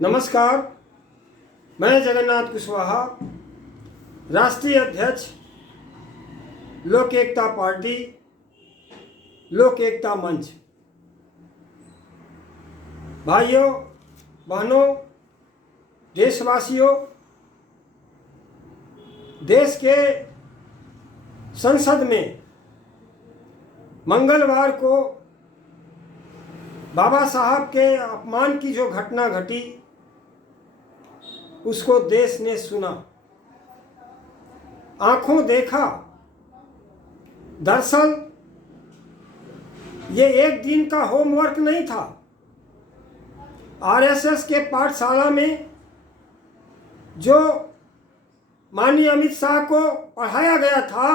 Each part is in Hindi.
नमस्कार, मैं जगन्नाथ कुशवाहा, राष्ट्रीय अध्यक्ष लोक एकता पार्टी, लोक एकता मंच। भाइयों बहनों, देशवासियों, देश के संसद में मंगलवार को बाबा साहब के अपमान की जो घटना घटी उसको देश ने सुना, आंखों देखा। दरअसल ये एक दिन का होमवर्क नहीं था। आरएसएस के पाठशाला में जो माननीय अमित शाह को पढ़ाया गया था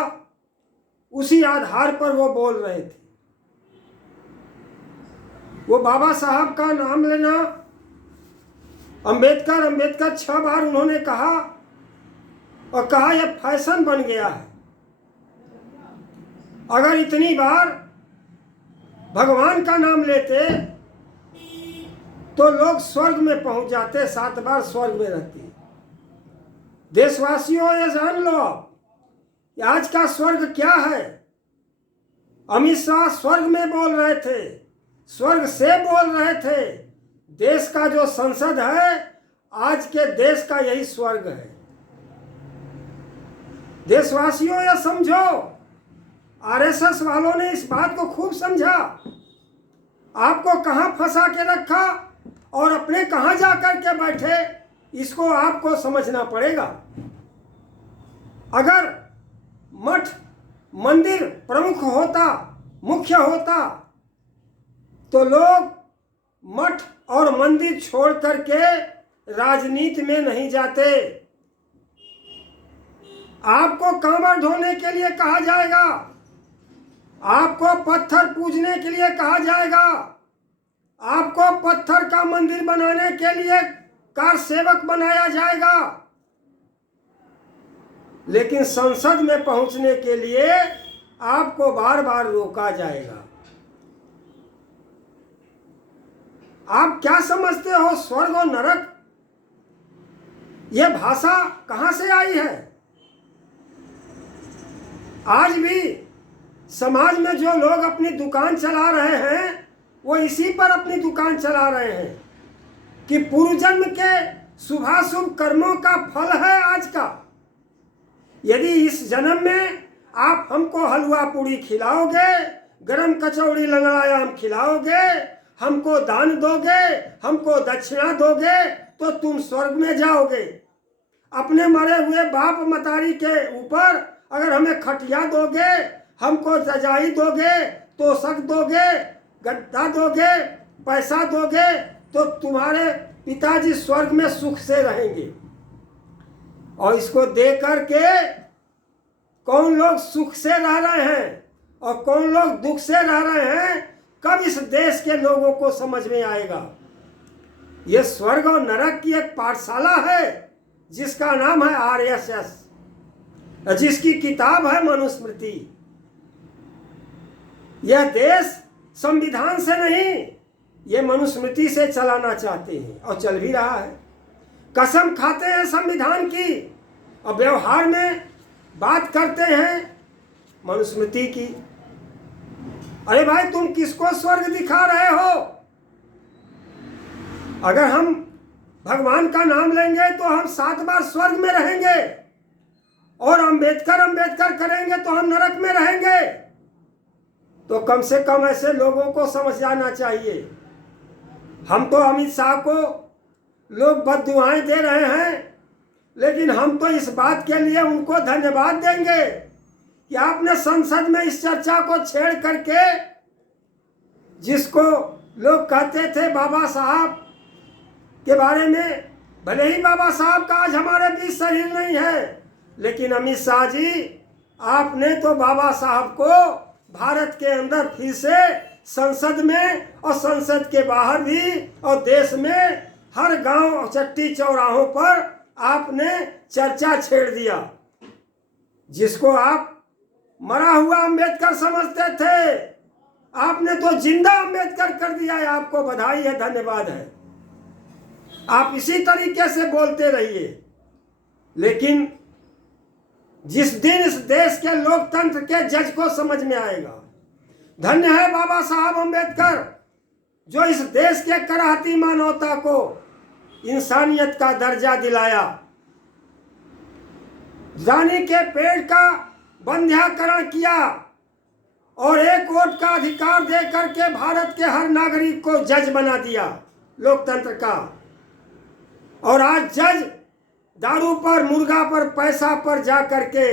उसी आधार पर वो बोल रहे थे। वो बाबा साहब का नाम लेना, अंबेडकर 6 बार उन्होंने कहा और कहा यह फैशन बन गया है। अगर इतनी बार भगवान का नाम लेते तो लोग स्वर्ग में पहुंच जाते, 7 बार स्वर्ग में रहते। देशवासियों, ये जान लो कि आज का स्वर्ग क्या है। अमित शाह स्वर्ग में बोल रहे थे, स्वर्ग से बोल रहे थे। देश का जो संसद है, आज के देश का यही स्वर्ग है। देशवासियों, यह समझो, आरएसएस वालों ने इस बात को खूब समझा। आपको कहां फंसा के रखा और अपने कहां जाकर के बैठे, इसको आपको समझना पड़ेगा। अगर मठ मंदिर प्रमुख होता, मुख्य होता, तो लोग मठ और मंदिर छोड़ करके राजनीति में नहीं जाते। आपको कांवड़ ढोने के लिए कहा जाएगा, आपको पत्थर पूजने के लिए कहा जाएगा, आपको पत्थर का मंदिर बनाने के लिए कार सेवक बनाया जाएगा, लेकिन संसद में पहुंचने के लिए आपको बार बार रोका जाएगा। आप क्या समझते हो स्वर्ग और नरक? यह भाषा कहां से आई है? आज भी समाज में जो लोग अपनी दुकान चला रहे हैं वो इसी पर अपनी दुकान चला रहे हैं कि पूर्व जन्म के शुभाशुभ कर्मों का फल है आज का। यदि इस जन्म में आप हमको हलवा पूड़ी खिलाओगे, गरम कचौड़ी लंगड़ायाम खिलाओगे, हमको दान दोगे, हमको दक्षिणा दोगे, तो तुम स्वर्ग में जाओगे। अपने मरे हुए बाप मतारी के ऊपर अगर हमें खटिया दोगे, हमको रजाई दोगे, तोशक दोगे, गद्दा दोगे, पैसा दोगे, तो तुम्हारे पिताजी स्वर्ग में सुख से रहेंगे। और इसको दे करके कौन लोग सुख से रह रहे हैं और कौन लोग दुख से रह रहे हैं, कब इस देश के लोगों को समझ में आएगा। यह स्वर्ग और नरक की एक पाठशाला है जिसका नाम है आरएसएस, जिसकी किताब है मनुस्मृति। यह देश संविधान से नहीं, यह मनुस्मृति से चलाना चाहते हैं और चल भी रहा है। कसम खाते हैं संविधान की और व्यवहार में बात करते हैं मनुस्मृति की। अरे भाई, तुम किसको स्वर्ग दिखा रहे हो? अगर हम भगवान का नाम लेंगे तो हम 7 बार स्वर्ग में रहेंगे और अंबेडकर करेंगे तो हम नरक में रहेंगे। तो कम से कम ऐसे लोगों को समझ जाना चाहिए। हम तो अमित शाह को लोग बद्दुआएं दे रहे हैं, लेकिन हम तो इस बात के लिए उनको धन्यवाद देंगे कि आपने संसद में इस चर्चा को छेड़ करके, जिसको लोग कहते थे बाबा साहब के बारे में, भले ही बाबा साहब का आज हमारे बीच शरीर नहीं है, लेकिन अमित शाह जी, आपने तो बाबा साहब को भारत के अंदर फिर से संसद में और संसद के बाहर भी और देश में हर गांव और चट्टी चौराहों पर आपने चर्चा छेड़ दिया। जिसको आप मरा हुआ अंबेडकर समझते थे, आपने तो जिंदा अंबेडकर कर दिया है। आपको बधाई है, धन्यवाद है। आप इसी तरीके से बोलते रहिए। लेकिन जिस दिन इस देश के लोकतंत्र के जज को समझ में आएगा, धन्य है बाबा साहब अम्बेडकर जो इस देश के कराहती मानवता को इंसानियत का दर्जा दिलाया, रानी के पेड़ का बंध्याकरण किया और एक वोट का अधिकार दे करके भारत के हर नागरिक को जज बना दिया लोकतंत्र का। और आज जज दारू पर, मुर्गा पर, पैसा पर जा करके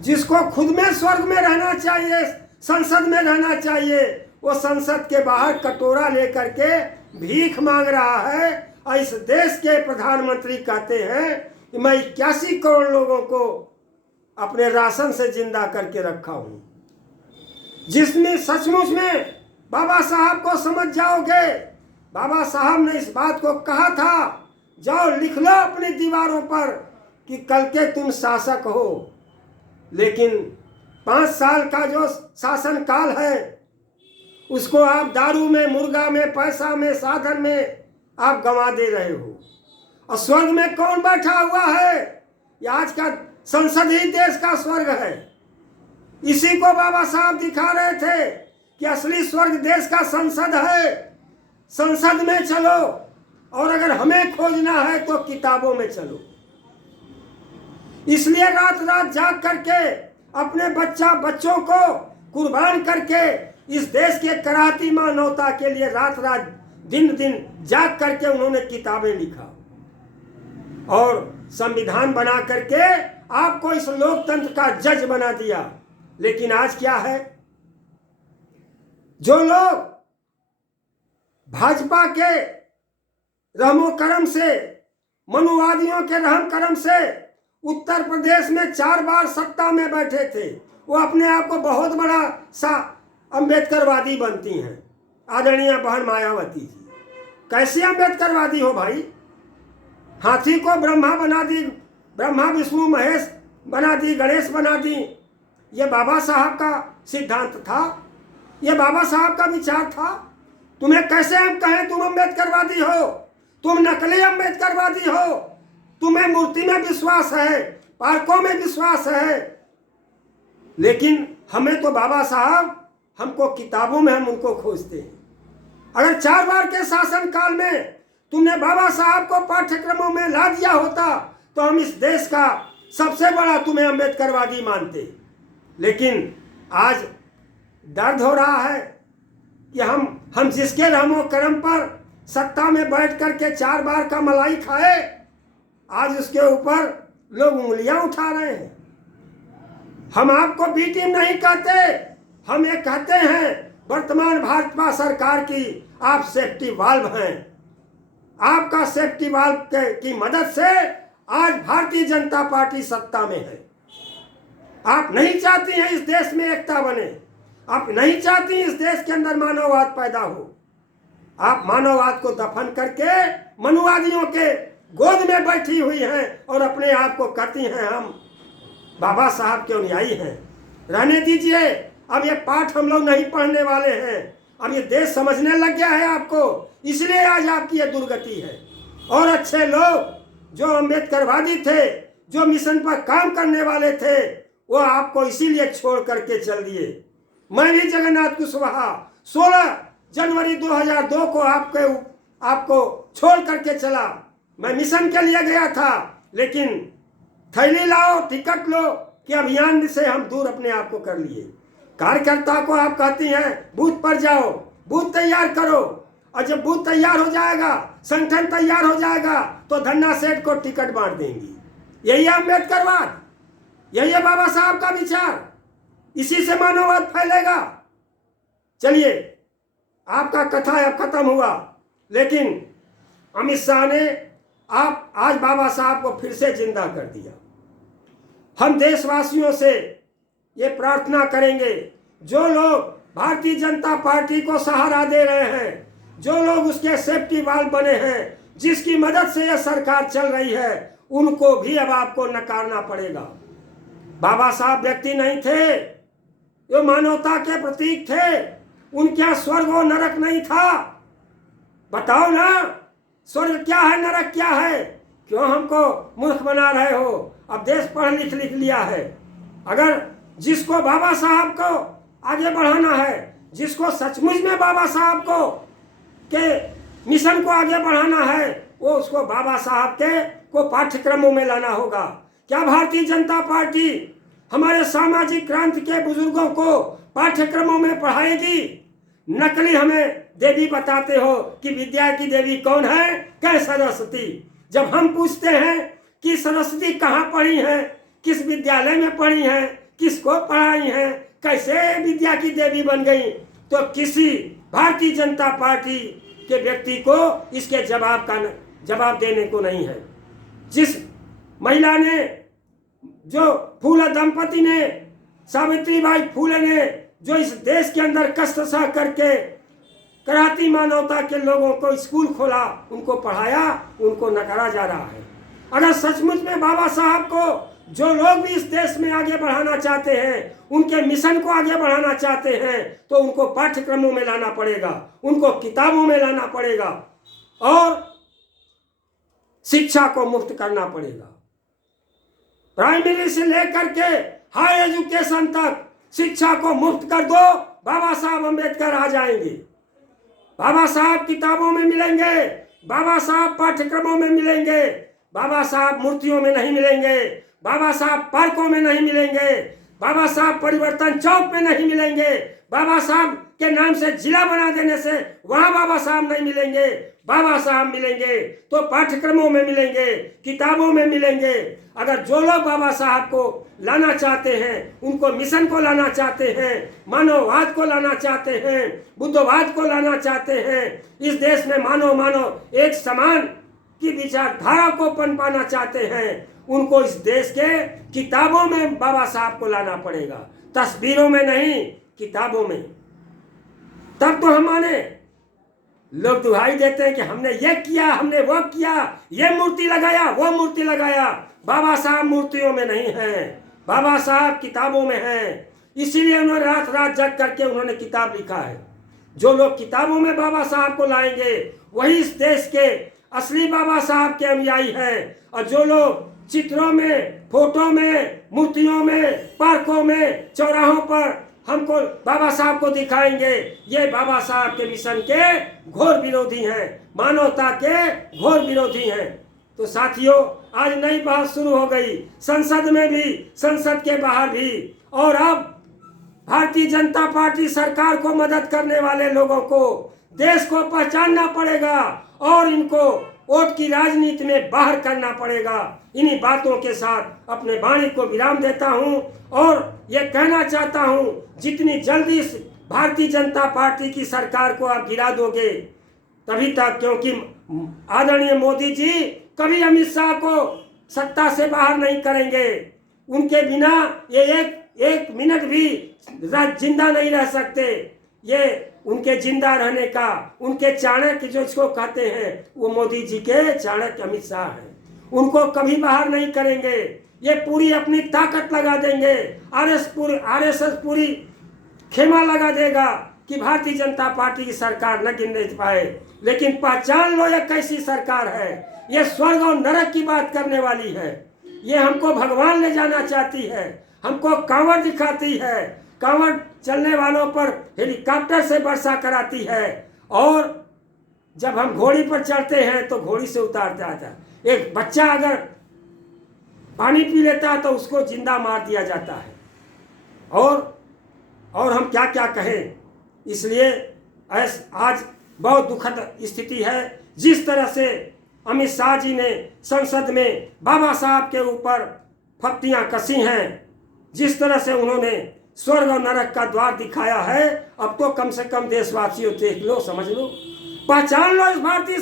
जिसको खुद में स्वर्ग में रहना चाहिए, संसद में रहना चाहिए, वो संसद के बाहर कटोरा लेकर के भीख मांग रहा है। और इस देश के प्रधानमंत्री कहते हैं कि मैं 81 करोड़ लोगों को अपने राशन से जिंदा करके रखा हूं। जिसमें सचमुच में बाबा साहब को समझ जाओगे, बाबा साहब ने इस बात को कहा था, जाओ लिख लो अपनी दीवारों पर कि कल के तुम शासक हो। लेकिन 5 साल का जो शासन काल है उसको आप दारू में, मुर्गा में, पैसा में, साधन में आप गंवा दे रहे हो। और स्वर्ग में कौन बैठा हुआ है? ये आज का संसद ही देश का स्वर्ग है। इसी को बाबा साहब दिखा रहे थे कि असली स्वर्ग देश का संसद है। संसद में चलो, और अगर हमें खोजना है तो किताबों में चलो। इसलिए रात रात जाग करके अपने बच्चों को कुर्बान करके इस देश के कराहती मानवता के लिए रात रात दिन दिन जाग करके उन्होंने किताबें लिखा और संविधान बना करके आपको इस लोकतंत्र का जज बना दिया। लेकिन आज क्या है, जो लोग भाजपा के रहमो करम से, मनुवादियों के रहम करम से उत्तर प्रदेश में 4 बार सत्ता में बैठे थे, वो अपने आप को बहुत बड़ा सा अम्बेडकरवादी बनती हैं। आदरणीय बहन मायावती जी कैसे अम्बेडकरवादी हो भाई? हाथी को ब्रह्मा बना दी, ब्रह्मा विष्णु महेश बना दी, गणेश बना दी। ये बाबा साहब का सिद्धांत था, ये बाबा साहब का विचार था। तुम्हें कैसे हम कहें तुम अम्बेडकरवादी हो? तुम नकली अम्बेडकरवादी हो। तुम्हें मूर्ति में विश्वास है, पार्कों में विश्वास है, लेकिन हमें तो बाबा साहब, हमको किताबों में हम उनको खोजते हैं। अगर 4 बार के शासन काल में तुमने बाबा साहब को पाठ्यक्रमों में ला दिया होता तो हम इस देश का सबसे बड़ा तुम्हें अम्बेडकरवादी मानते। लेकिन आज दर्द हो रहा है कि हम जिसके रहमो करम पर सत्ता में बैठ करके 4 बार का मलाई खाए, आज उसके ऊपर लोग उंगलियां उठा रहे हैं। हम आपको बी टीम नहीं कहते, हम ये कहते हैं वर्तमान भाजपा सरकार की आप सेफ्टी वाल्व हैं। आपका सेफ्टी वाल्व की मदद से आज भारतीय जनता पार्टी सत्ता में है। आप नहीं चाहती हैं इस देश में एकता बने, आप नहीं चाहती इस देश के अंदर मानववाद पैदा हो। आप मानववाद को दफन करके मनुवादियों के गोद में बैठी हुई हैं और अपने आप को कहती हैं हम बाबा साहब के अनुयायी हैं। रहने दीजिए, अब ये पाठ हम लोग नहीं पढ़ने वाले हैं। अब ये देश समझने लग गया है आपको, इसलिए आज आपकी ये दुर्गति है। और अच्छे लोग जो अम्बेडकरवादी थे, जो मिशन पर काम करने वाले थे, वो आपको इसीलिए छोड़ करके चल दिए। मैं भी जगन्नाथ कुशवाहा 16 जनवरी 2002 को आपको छोड़ करके चला। मैं मिशन के लिए गया था, लेकिन थैली लाओ, टिकट लो कि अभियान से हम दूर अपने आप को कर लिए। कार्यकर्ता को आप कहती हैं बूथ पर जाओ, बूथ तैयार करो, और जब बूथ तैयार हो जाएगा, संगठन तैयार हो जाएगा, तो धन्ना सेठ को टिकट बांट देंगी। यही है अम्बेडकरवाद, यही है बाबा साहब का विचार। इसी से मानववाद फैलेगा। चलिए, आपका कथा अब खत्म हुआ, लेकिन अमित शाह ने आप आज बाबा साहब को फिर से जिंदा कर दिया। हम देशवासियों से ये प्रार्थना करेंगे, जो लोग भारतीय जनता पार्टी को सहारा दे रहे हैं, जो लोग उसके सेफ्टी वाल्व बने हैं, जिसकी मदद से यह सरकार चल रही है, उनको भी अब आपको नकारना पड़ेगा। बाबा साहब व्यक्ति नहीं थे, जो मानवता के प्रतीक थे। उनके यहाँ स्वर्ग और नरक नहीं था। बताओ ना, स्वर्ग क्या है, नरक क्या है, क्यों हमको मूर्ख बना रहे हो। अब देश पढ़ लिख लिया है। अगर जिसको बाबा साहब को आगे बढ़ाना है, जिसको सचमुच में बाबा साहब को के मिशन को आगे बढ़ाना है, वो उसको बाबा साहब के को पाठ्यक्रमों में लाना होगा। क्या भारतीय जनता पार्टी हमारे सामाजिक क्रांति के बुजुर्गों को पाठ्यक्रमों में पढ़ाएगी? नकली हमें देवी बताते हो कि विद्या की देवी कौन है, क्या सरस्वती। जब हम पूछते हैं कि सरस्वती कहाँ पढ़ी है, किस विद्यालय में पढ़ी है, किसको पढ़ाई है, कैसे विद्या की देवी बन गई, तो किसी भारतीय जनता पार्टी के व्यक्ति को इसके जवाब देने को नहीं है। जिस महिला ने, जो फूले दंपति ने, सावित्रीबाई फूले ने, जो इस देश के अंदर कष्ट सह करके कराती मानवता के लोगों को स्कूल खोला, उनको पढ़ाया, उनको नकारा जा रहा है। अगर सचमुच में बाबा साहब को जो लोग भी इस देश में आगे बढ़ाना चाहते हैं, उनके मिशन को आगे बढ़ाना चाहते हैं, तो उनको पाठ्यक्रमों में लाना पड़ेगा, उनको किताबों में लाना पड़ेगा और शिक्षा को मुफ्त करना पड़ेगा। प्राइमरी से लेकर के हाई एजुकेशन तक शिक्षा को मुफ्त कर दो, बाबा साहब अम्बेडकर आ जाएंगे। बाबा साहब किताबों में मिलेंगे, बाबा साहब पाठ्यक्रमों में मिलेंगे, बाबा साहब मूर्तियों में नहीं मिलेंगे, बाबा साहब पार्कों में नहीं मिलेंगे, बाबा साहब परिवर्तन चौक में नहीं मिलेंगे, बाबा साहब के नाम से जिला बना देने से वहां बाबा साहब नहीं मिलेंगे। बाबा साहब मिलेंगे तो पाठ्यक्रमों में मिलेंगे, किताबों में मिलेंगे। अगर जो लोग बाबा साहब को लाना चाहते हैं, उनको मिशन को लाना चाहते हैं, मानववाद को लाना चाहते हैं, बुद्धवाद को लाना चाहते हैं, इस देश में मानव एक समान की विचारधारा को पनपाना चाहते हैं, उनको इस देश के किताबों में बाबा साहब को लाना पड़ेगा, तस्वीरों में नहीं, किताबों में। तब तो हमारे लोग दुहाई देते हैं कि हमने ये किया, हमने वो किया, ये मूर्ति लगाया, वो मूर्ति लगाया। बाबा साहब मूर्तियों में नहीं है, बाबा साहब किताबों में है। इसीलिए उन्होंने रात रात जग करके उन्होंने किताब लिखा है। जो लोग किताबों में बाबा साहब को लाएंगे, वही इस देश के असली बाबा साहब के अनुयायी हैं। और जो लोग चित्रों में, फोटो में, मूर्तियों में, पार्कों में, चौराहों पर हमको बाबा साहब को दिखाएंगे, ये बाबा साहब के मिशन के घोर विरोधी हैं, मानवता के घोर विरोधी हैं। तो साथियों, आज नई बहस शुरू हो गई, संसद में भी, संसद के बाहर भी। और अब भारतीय जनता पार्टी सरकार को मदद करने वाले लोगों को देश को पहचानना पड़ेगा और इनको वोट की राजनीति में बाहर करना पड़ेगा। इन्हीं बातों के साथ अपने वाणी को विराम देता हूं और ये कहना चाहता हूं, जितनी जल्दी इस भारतीय जनता पार्टी की सरकार को आप गिरा दोगे तभी तक, क्योंकि आदरणीय मोदी जी कभी अमित शाह को सत्ता से बाहर नहीं करेंगे। उनके बिना ये एक मिनट भी जिंदा नहीं रह सकते। ये उनके जिंदा रहने का, उनके चाणक्य जो इसको कहते हैं, वो मोदी जी के चाणक्य अमित शाह हैं। उनको कभी बाहर नहीं करेंगे। ये पूरी अपनी ताकत लगा देंगे। आरएसएस पूरी खेमा लगा देगा कि भारतीय जनता पार्टी की सरकार न गिनने पाए। लेकिन पहचान लो, ये कैसी सरकार है। ये स्वर्ग और नरक की बात करने वाली है। ये हमको भगवान ले जाना चाहती है, हमको कांवड़ दिखाती है, कांवड़ चलने वालों पर हेलीकॉप्टर से वर्षा कराती है, और जब हम घोड़ी पर चढ़ते हैं तो घोड़ी से उतारता था। एक बच्चा अगर पानी पी लेता है तो उसको जिंदा मार दिया जाता है। और हम क्या क्या कहें। इसलिए आज बहुत दुखद स्थिति है। जिस तरह से अमित शाह जी ने संसद में बाबा साहब के ऊपर फप्तियां कसी हैं, जिस तरह से उन्होंने स्वर्ग और नरक का द्वार दिखाया है, अब तो कम से कम देशवासियों देख लो, समझ लो, पहचान लो इस भारतीय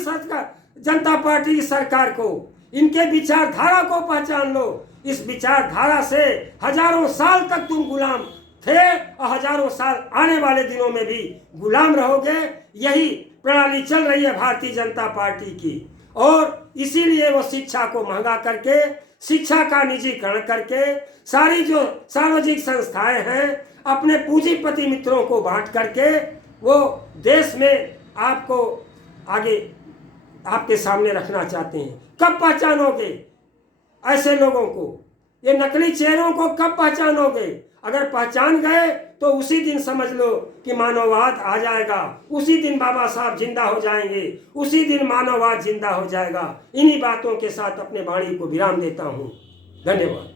जनता पार्टी की सरकार को, इनके विचारधारा को पहचान लो। इस विचारधारा से हजारों साल तक तुम गुलाम थे और हजारों साल आने वाले दिनों में भी गुलाम रहोगे। यही प्रणाली चल रही है भारतीय जनता पार्टी की। और इसीलिए वो शिक्षा को महंगा करके, शिक्षा का निजीकरण करके, सारी जो सार्वजनिक संस्थाएं हैं अपने पूंजीपति मित्रों को बांट करके वो देश में आपको आगे आपके सामने रखना चाहते हैं। कब पहचानोगे ऐसे लोगों को, ये नकली चेहरों को कब पहचानोगे? अगर पहचान गए तो उसी दिन समझ लो कि मानववाद आ जाएगा, उसी दिन बाबा साहब जिंदा हो जाएंगे, उसी दिन मानववाद जिंदा हो जाएगा। इन्हीं बातों के साथ अपने वाणी को विराम देता हूँ। धन्यवाद।